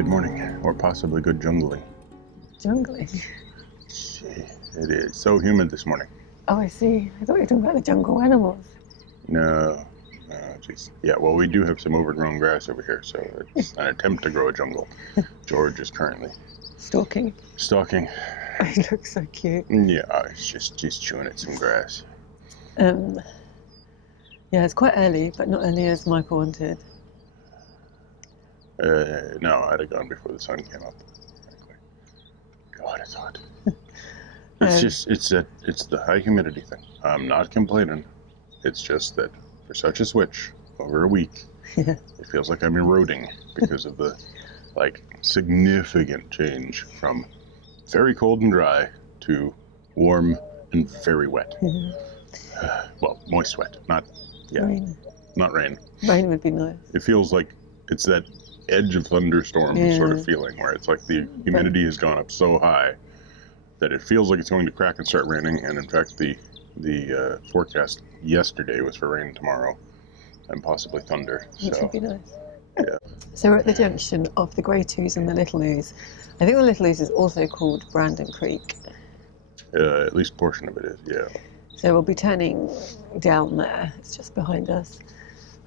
good morning, or possibly good jungling. Jungling? It is so humid this morning. Oh, I see. I thought you were talking about the jungle animals. No, jeez. Yeah, well, we do have some overgrown grass over here, so it's an attempt to grow a jungle. George is currently Stalking. He looks so cute. Yeah, he's just chewing at some grass. Yeah, it's quite early, but not early as Michael wanted. No, I'd have gone before the sun came up. Frankly. God, it's hot. It's the high humidity thing. I'm not complaining. It's just that for such a switch over a week, Yeah. it feels like I'm eroding because of the significant change from very cold and dry to warm and very wet. Well, moist wet, Rain. Not rain. Rain would be nice. It feels like it's that edge of thunderstorm sort of feeling where it's like the humidity has gone up so high that it feels like it's going to crack and start raining. And in fact, the forecast yesterday was for rain tomorrow and possibly thunder. Which would be nice. Yeah. So we're at the junction of the Great Ouse and the Little Ouse. I think the Little Ouse is also called Brandon Creek. At least a portion of it is, yeah. So we'll be turning down there. It's just behind us.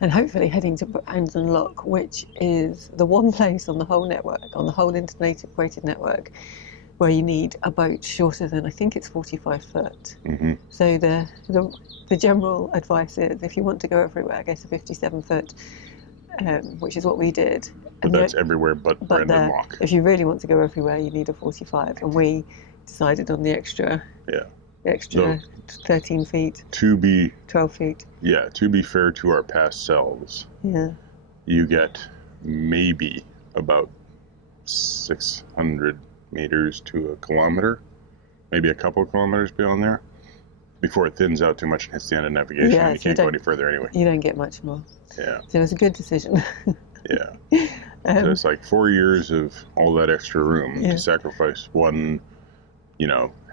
And hopefully heading to Brandon Lock, which is the one place on the whole network, on the whole integrated network, where you need a boat shorter than, I think it's 45 foot. Mm-hmm. So the general advice is, if you want to go everywhere, go to 57 foot, which is what we did. But that's everywhere but Brandon Lock. If you really want to go everywhere, you need a 45. And we decided on the extra. Yeah. The extra 13 feet. 12 feet. Yeah, to be fair to our past selves, you get maybe about 600 meters to a kilometer, maybe a couple of kilometers beyond there, before it thins out too much and hits the end of navigation, and you can't go any further anyway. You don't get much more. Yeah. So it was a good decision. Yeah. So it's like 4 years of all that extra room to sacrifice one,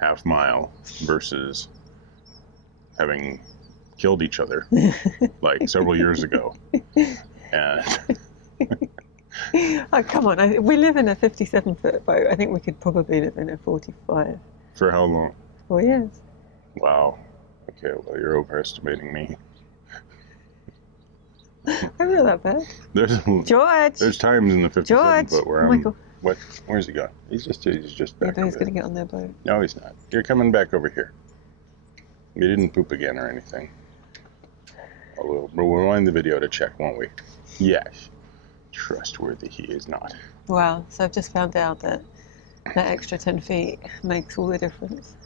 half mile versus having killed each other like several years ago. And oh, come on. We live in a 57 foot boat. I think we could probably live in a 45. For how long? 4 years. Wow. Okay, well, you're overestimating me. I'm not that bad. There's times in the 57 foot where Michael. What? Where's he going? He's just back. He's going to get on their boat. No, he's not. You're coming back over here. You didn't poop again or anything. We'll rewind the video to check, won't we? Yes. Trustworthy he is not. Wow. So I've just found out that extra 10 feet makes all the difference.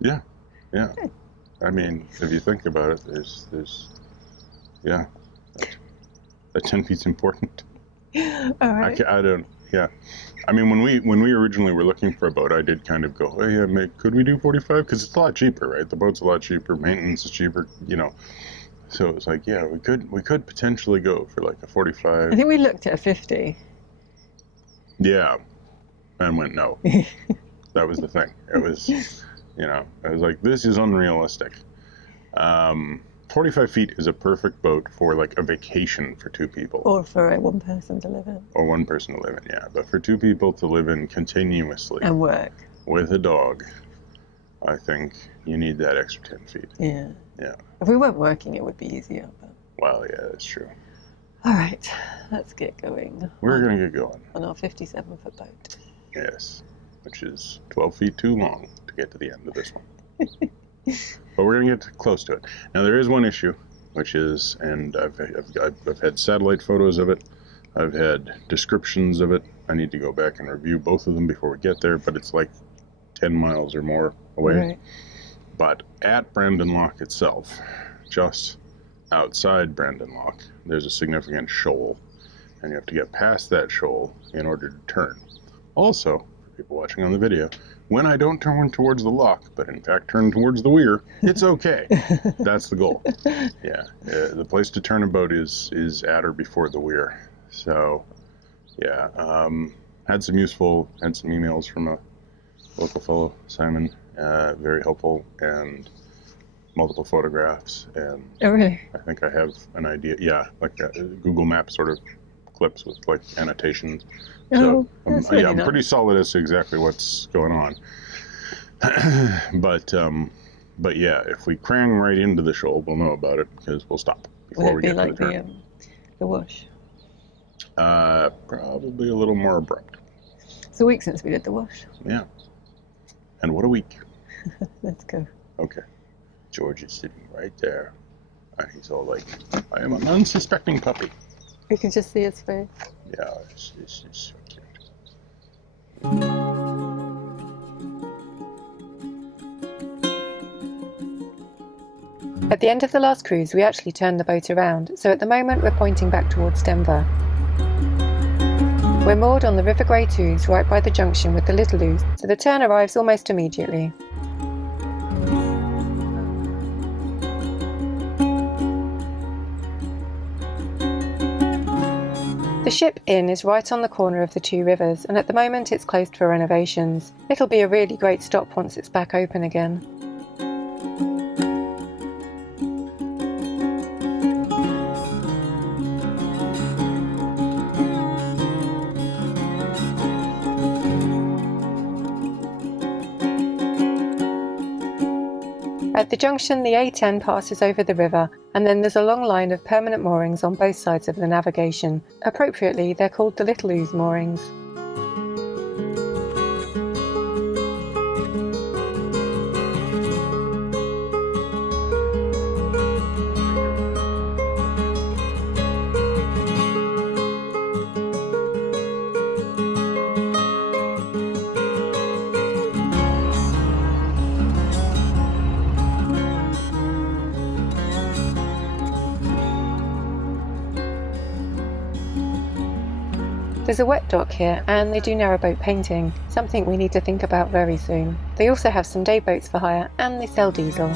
Yeah. Yeah. I mean, if you think about it, there's that 10 feet's important. All right. I don't. Yeah. I mean, when we originally were looking for a boat, I did kind of go, oh yeah, could we do 45? Because it's a lot cheaper, right? The boat's a lot cheaper, maintenance is cheaper, So it was like, yeah, we could potentially go for like a 45. I think we looked at a 50. Yeah, and went no. That was the thing. It was, I was like, this is unrealistic. 45 feet is a perfect boat for like a vacation for two people. Or for one person to live in. Or one person to live in, yeah. But for two people to live in continuously. And work. With a dog, I think you need that extra 10 feet. Yeah. Yeah. If we weren't working, it would be easier. But... Well, yeah, that's true. All right, let's get going. We're going to get going. On our 57 foot boat. Yes, which is 12 feet too long to get to the end of this one. But we're going to get close to it. Now, there is one issue, which is, and I've had satellite photos of it. I've had descriptions of it. I need to go back and review both of them before we get there, but it's like 10 miles or more away. Right. But at Brandon Lock itself, just outside Brandon Lock, there's a significant shoal, and you have to get past that shoal in order to turn. Also, for people watching on the video, when I don't turn towards the lock, but in fact turn towards the weir, it's okay. That's the goal. Yeah, the place to turn a boat is at or before the weir. So, yeah, had some emails from a local fellow, Simon, very helpful, and multiple photographs, and oh really? I think I have an idea. Yeah, like a Google Map sort of clips with like annotations. Oh, So that's really yeah, I'm nice. pretty solid as to exactly what's going on. But yeah, if we cram right into the shoal, we'll know about it because we'll stop before Will it we be get like to the turn. the wash? Probably a little more abrupt. It's a week since we did the wash. Yeah. And what a week. Let's go. Okay. George is sitting right there. And he's all like, I am an unsuspecting puppy. We can just see his face. Yeah, it's so cute. At the end of the last cruise, we actually turned the boat around, so at the moment we're pointing back towards Denver. We're moored on the River Great Ouse right by the junction with the Little Ouse, so the turn arrives almost immediately. The Ship Inn is right on the corner of the two rivers, and at the moment it's closed for renovations. It'll be a really great stop once it's back open again. At the junction, the A10 passes over the river, and then there's a long line of permanent moorings on both sides of the navigation. Appropriately, they're called the Little Ouse moorings. There's a wet dock here, and they do narrowboat painting, something we need to think about very soon. They also have some day boats for hire, and they sell diesel.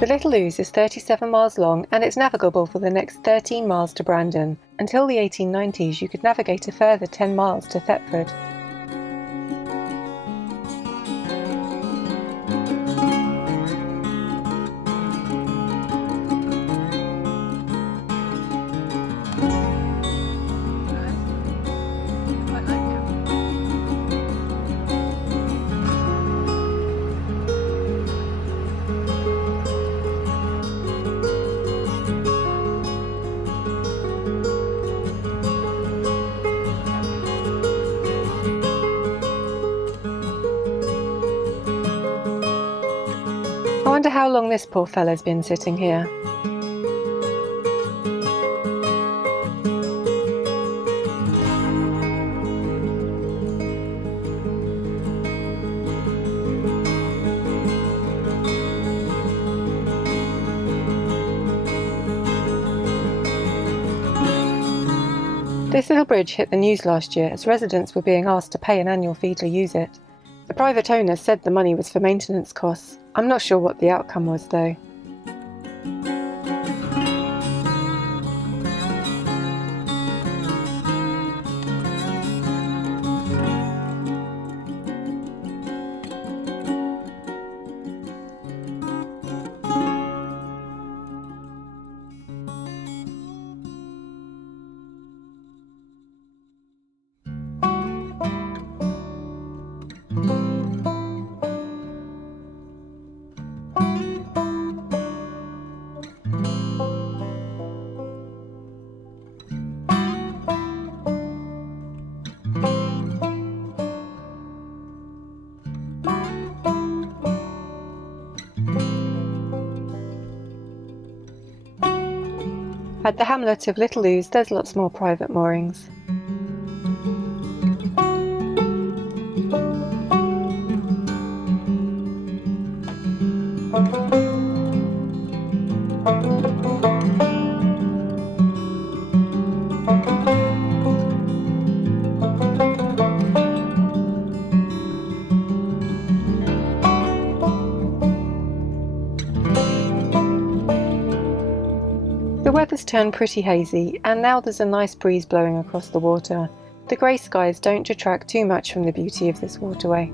The Little Ouse is 37 miles long, and it's navigable for the next 13 miles to Brandon. Until the 1890s, you could navigate a further 10 miles to Thetford. I wonder how long this poor fellow's been sitting here. This little bridge hit the news last year as residents were being asked to pay an annual fee to use it. The private owner said the money was for maintenance costs. I'm not sure what the outcome was though. At the hamlet of Little Ouse, there's lots more private moorings. The weather's turned pretty hazy, and now there's a nice breeze blowing across the water. The grey skies don't detract too much from the beauty of this waterway.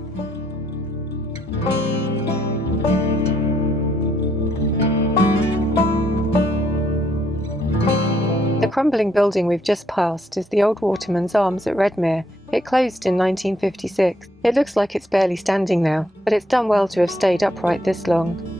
crumbling building we've just passed is the old Waterman's Arms at Redmere. It closed in 1956. It looks like it's barely standing now, but it's done well to have stayed upright this long.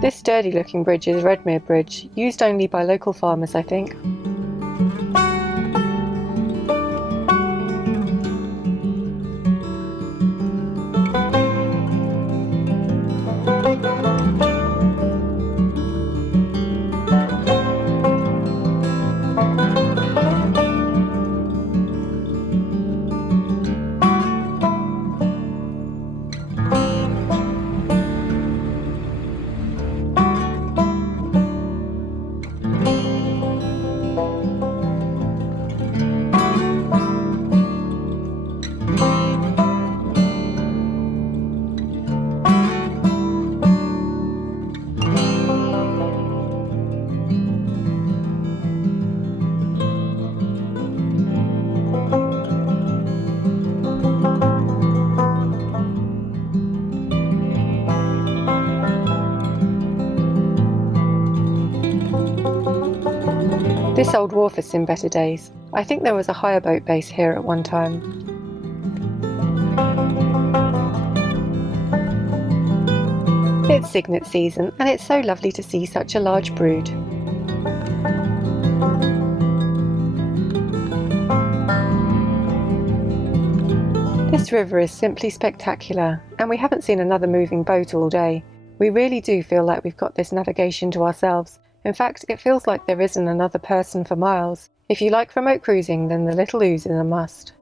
This sturdy-looking bridge is Redmere Bridge, used only by local farmers, I think. This old wharf has seen better days. I think there was a hire boat base here at one time. It's cygnet season, and it's so lovely to see such a large brood. This river is simply spectacular, and we haven't seen another moving boat all day. We really do feel like we've got this navigation to ourselves. In fact, it feels like there isn't another person for miles. If you like remote cruising, then the Little Ouse is a must.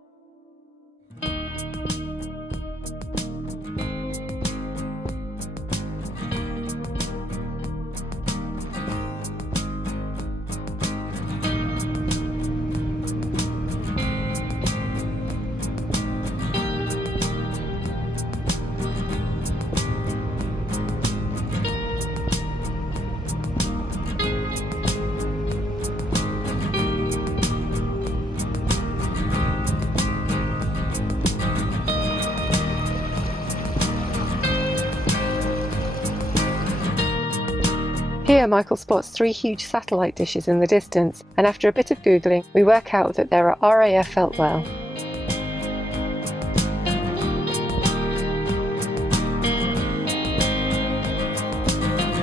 Here Michael spots 3 huge satellite dishes in the distance, and after a bit of googling we work out that they're a RAF felt well.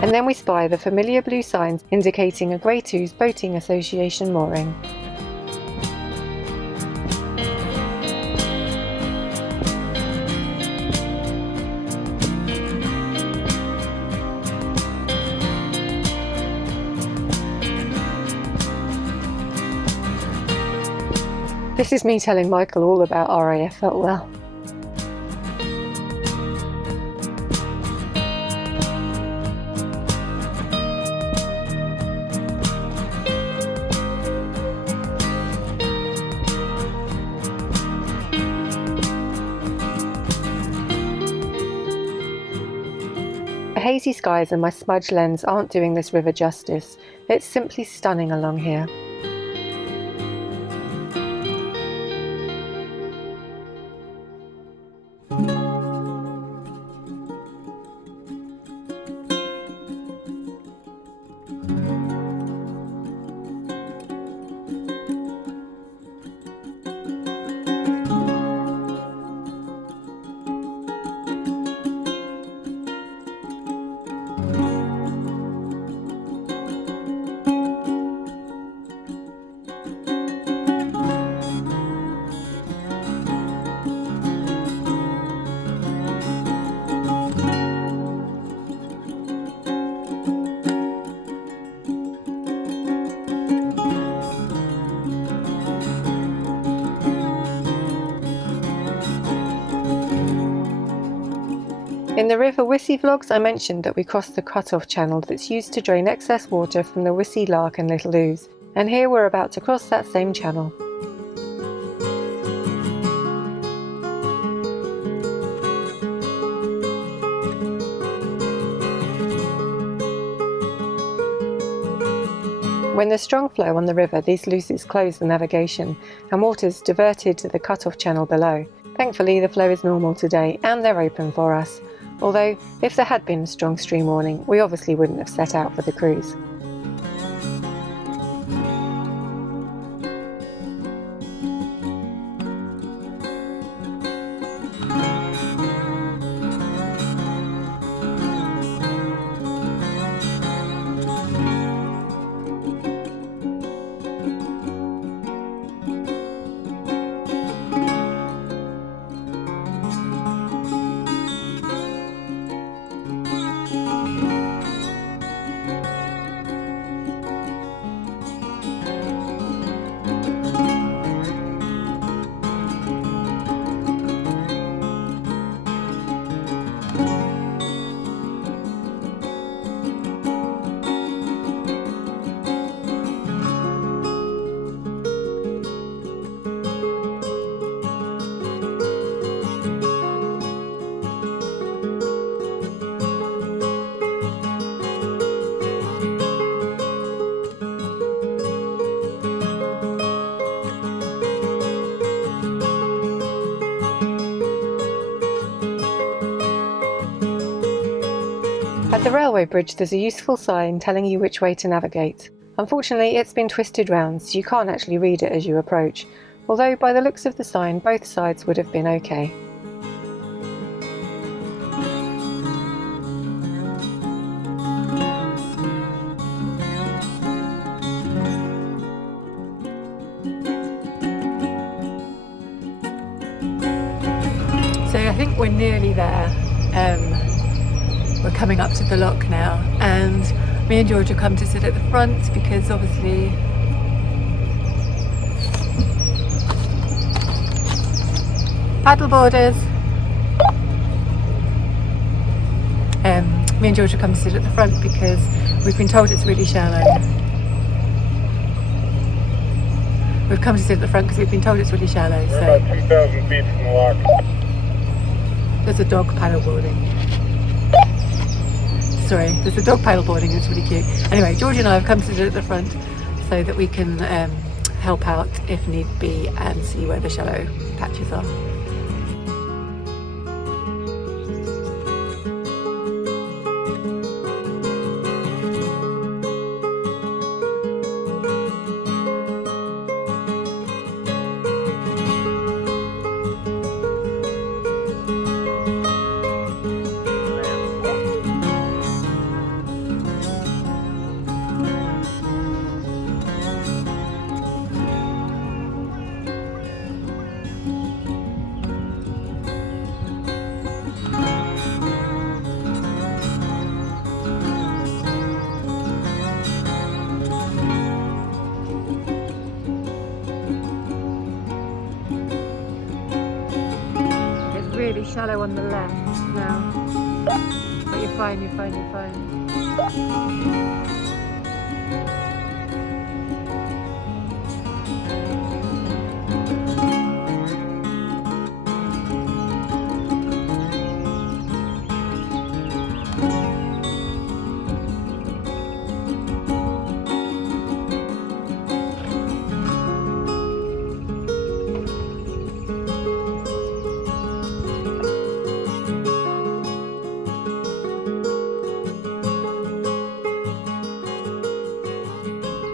And then we spy the familiar blue signs indicating a Great Ouse Boating Association mooring. This is me telling Michael all about RAF felt well. The hazy skies and my smudge lens aren't doing this river justice. It's simply stunning along here. In the River Wissey vlogs I mentioned that we crossed the cut-off channel that's used to drain excess water from the Wissey Lark and Little Ouse, and here we're about to cross that same channel. When there's strong flow on the river, these sluices close the navigation and water's diverted to the cut-off channel below. Thankfully, the flow is normal today and they're open for us. Although, if there had been a strong stream warning, we obviously wouldn't have set out for the cruise. At the railway bridge there's a useful sign telling you which way to navigate. Unfortunately it's been twisted round so you can't actually read it as you approach, although by the looks of the sign both sides would have been okay. So I think we're nearly there. We're coming up to the lock now, and me and George have come to sit at the front because obviously paddleboarders. Me and George have come to sit at the front because we've been told it's really shallow. We've come to sit at the front because we've been told it's really shallow. We're So about 2,000 feet from the lock. there's a dog paddleboarding. Sorry, there's a dog paddleboarding, it's really cute. Anyway, George and I have come to sit at the front so that we can help out if need be and see where the shallow patches are. Really shallow on the left now, but you're fine, you're fine, you're fine.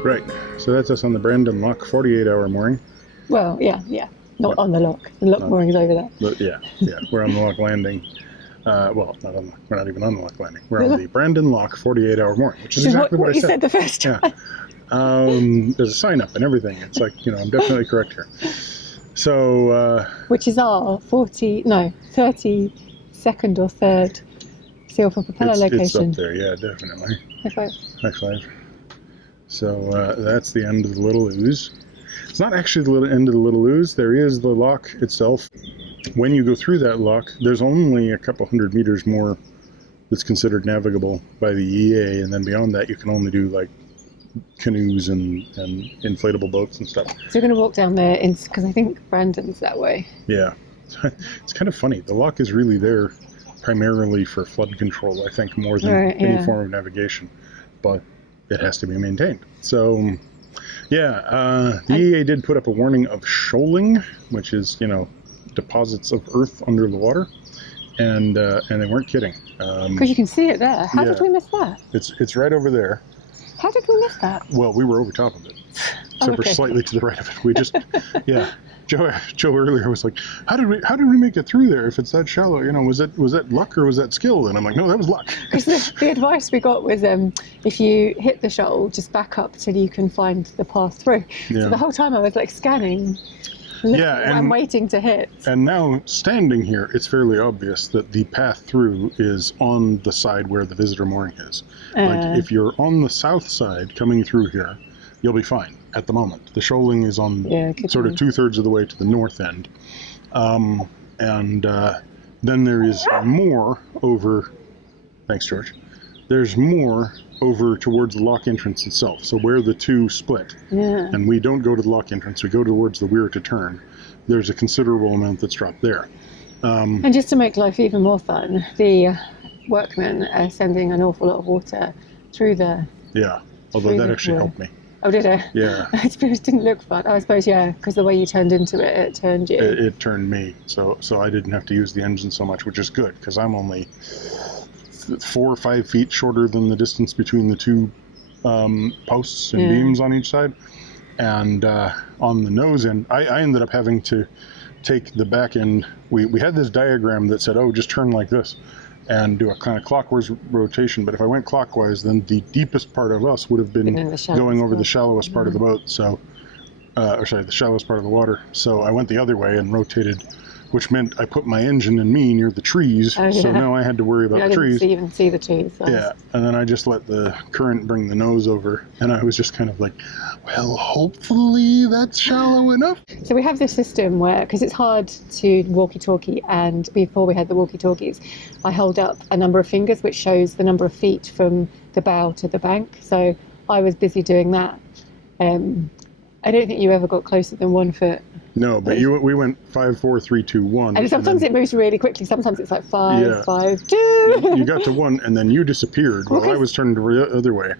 Right, so that's us on the Brandon Lock 48-hour mooring. Well, yeah, not on the lock. The lock mooring's over there. But yeah, we're on the lock landing. Well, not on the, we're not even on the lock landing. We're on the Brandon Lock 48-hour mooring, which is exactly what I you said the first time. Yeah. There's a sign up and everything. It's like, I'm definitely correct here. So, which is our 32nd or 3rd seal for propeller location. It's up there, yeah, definitely. High five. High five. So that's the end of the Little Ouse. It's not actually the end of the Little Ouse. There is the lock itself. When you go through that lock, there's only a couple hundred meters more that's considered navigable by the EA, and then beyond that you can only do like canoes and inflatable boats and stuff. So we're going to walk down there because I think Brandon's that way. Yeah. It's kind of funny. The lock is really there primarily for flood control, I think, more than any form of navigation. But it has to be maintained. So, yeah, the EA did put up a warning of shoaling, which is, deposits of earth under the water, and they weren't kidding. Because you can see it there. How did we miss that? It's right over there. How did we miss that? Well, we were over top of it, except we're slightly to the right of it. We just, yeah. Joe earlier was like, how did we make it through there if it's that shallow? Was that luck or was that skill? And I'm like, no, that was luck. Because the advice we got was, if you hit the shoal, just back up till you can find the path through. Yeah. So the whole time I was like scanning. I'm waiting to hit. And now, standing here, it's fairly obvious that the path through is on the side where the visitor mooring is. Like, if you're on the south side coming through here, you'll be fine at the moment. The shoaling is on sort of 2/3 of the way to the north end. Then there is more over... Thanks, George. There's more over towards the lock entrance itself, so where the two split. Yeah. And we don't go to the lock entrance, we go towards the weir to turn. There's a considerable amount that's dropped there. And just to make life even more fun, the workmen are sending an awful lot of water through the... Yeah, although that actually helped me. Oh, did it? Yeah. I suppose it didn't look fun. Oh, I suppose, yeah, because the way you turned into it, it turned you. It turned me, so I didn't have to use the engine so much, which is good, because I'm only 4 or 5 feet shorter than the distance between the two posts and beams on each side. And on the nose end, I ended up having to take the back end. We had this diagram that said, just turn like this and do a kind of clockwise rotation. But if I went clockwise, then the deepest part of us would have been going over the shallowest part of the boat. So, the shallowest part of the water. So I went the other way and rotated, which meant I put my engine and me near the trees. Oh, yeah. So now I had to worry about the trees. I didn't even see the trees. So yeah, and then I just let the current bring the nose over, and I was just kind of like, well, hopefully that's shallow enough. So we have this system where, because it's hard to walkie-talkie, and before we had the walkie-talkies, I hold up a number of fingers which shows the number of feet from the bow to the bank. So I was busy doing that. I don't think you ever got closer than 1 foot. No, but we went 5, 4, 3, 2, 1. And sometimes it moves really quickly. Sometimes it's like 5, 5, 2. You got to 1, and then you disappeared while I was turning the other way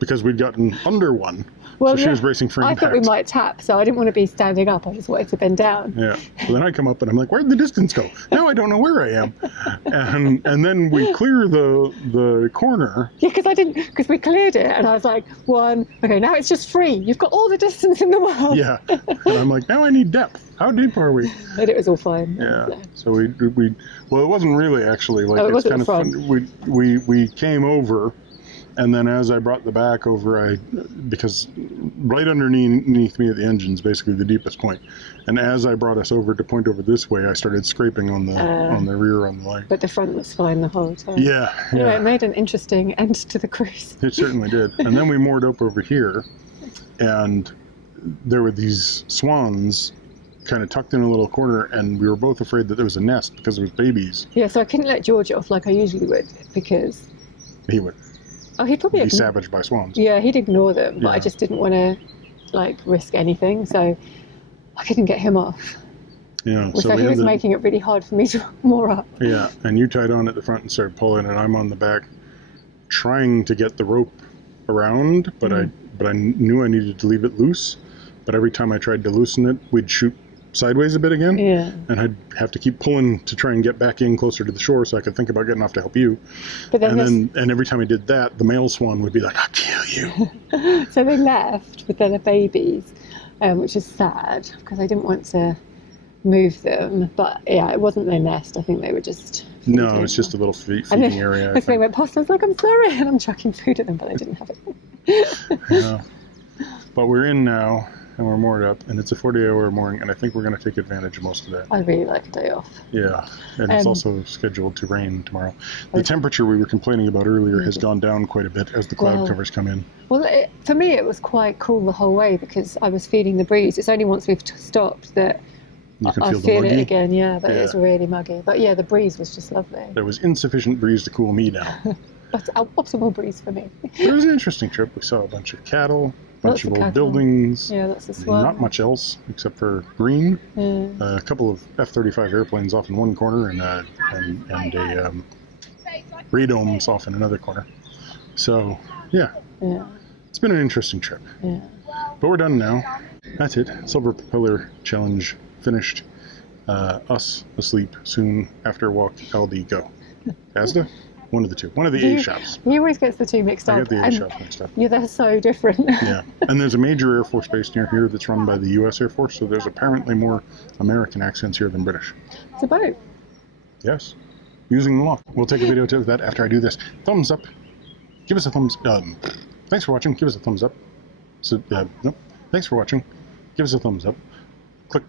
because we'd gotten under 1. Well, so she was bracing for impact. I thought we might tap, so I didn't want to be standing up. I just wanted to bend down. Yeah. Well, then I come up and I'm like, where'd the distance go? Now I don't know where I am. And then we clear the corner. Yeah, because we cleared it, and I was like, 1. Okay, now it's just 3. You've got all the distance in the world. Yeah. And I'm like, now I need depth. How deep are we? And it was all fine. Yeah. So we well, it wasn't really actually like it's kind of fun. We came over. And then as I brought the back over, because right underneath me at the engine's basically the deepest point. And as I brought us over to point over this way, I started scraping on the rear on the leg. But the front was fine the whole time. Yeah. Anyway, it made an interesting end to the cruise. It certainly did. And then we moored up over here, and there were these swans kind of tucked in a little corner, and we were both afraid that there was a nest because there was babies. Yeah, so I couldn't let George off like I usually would, because... He would. Oh, he'd probably be savaged by swans. Yeah, he'd ignore them, but I just didn't want to risk anything, so I couldn't get him off. Yeah, so he was making it really hard for me to moor up. Yeah, and you tied on at the front and started pulling, and I'm on the back, trying to get the rope around, but I knew I needed to leave it loose. But every time I tried to loosen it, we'd shoot sideways a bit again, and I'd have to keep pulling to try and get back in closer to the shore so I could think about getting off to help you. But then and every time I did that, the male swan would be like, I'll kill you. So they left with their babies, which is sad because I didn't want to move them. But yeah, it wasn't their nest. I think they were just feeding. No, it's just a little feeding area. As they went past, I was like, I'm sorry, and I'm chucking food at them, but I didn't have it. Yeah. But we're in now. And we're moored up, and it's a 40-hour mooring, and I think we're going to take advantage of most of that. I really like a day off. Yeah, and it's also scheduled to rain tomorrow. The temperature we were complaining about earlier has gone down quite a bit as the cloud covers come in. Well, for me, it was quite cool the whole way because I was feeling the breeze. It's only once we've stopped that I feel it again, but it's really muggy. But yeah, the breeze was just lovely. There was insufficient breeze to cool me down. But optimal breeze for me. It was an interesting trip. We saw a bunch of cattle. Bunch of old buildings. Yeah, that's a swell. Not much else except for green. Yeah. A couple of F-35 airplanes off in one corner, and a radomes off in another corner. So, yeah. It's been an interesting trip. Yeah. But we're done now. That's it. Silver Propeller Challenge finished. Us asleep soon. After walk, Aldi, go. Asda? One of the two. One of the A shops. He always gets the two mixed up. I get the A shops mixed up. Yeah, they're so different. Yeah. And there's a major Air Force base near here that's run by the U.S. Air Force, so there's apparently more American accents here than British. It's a boat. Yes. Using the lock. We'll take a video of that after I do this. Thumbs up. Give us a thumbs thanks for watching. Give us a thumbs up. So, nope. Thanks for watching. Give us a thumbs up. Click.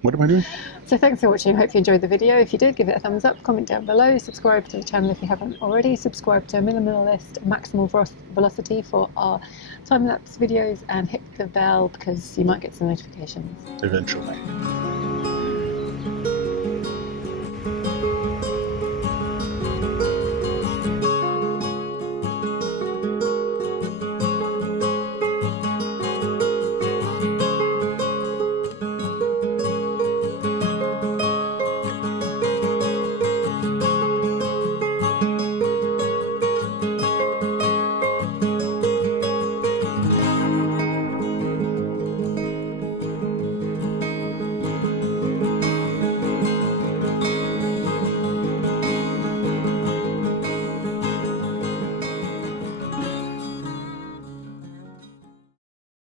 What am I doing? So thanks for watching. Hope you enjoyed the video. If you did, give it a thumbs up, comment down below, subscribe to the channel if you haven't already, subscribe to minimalList maximal velocity for our time-lapse videos, and hit the bell because you might get some notifications. Eventually.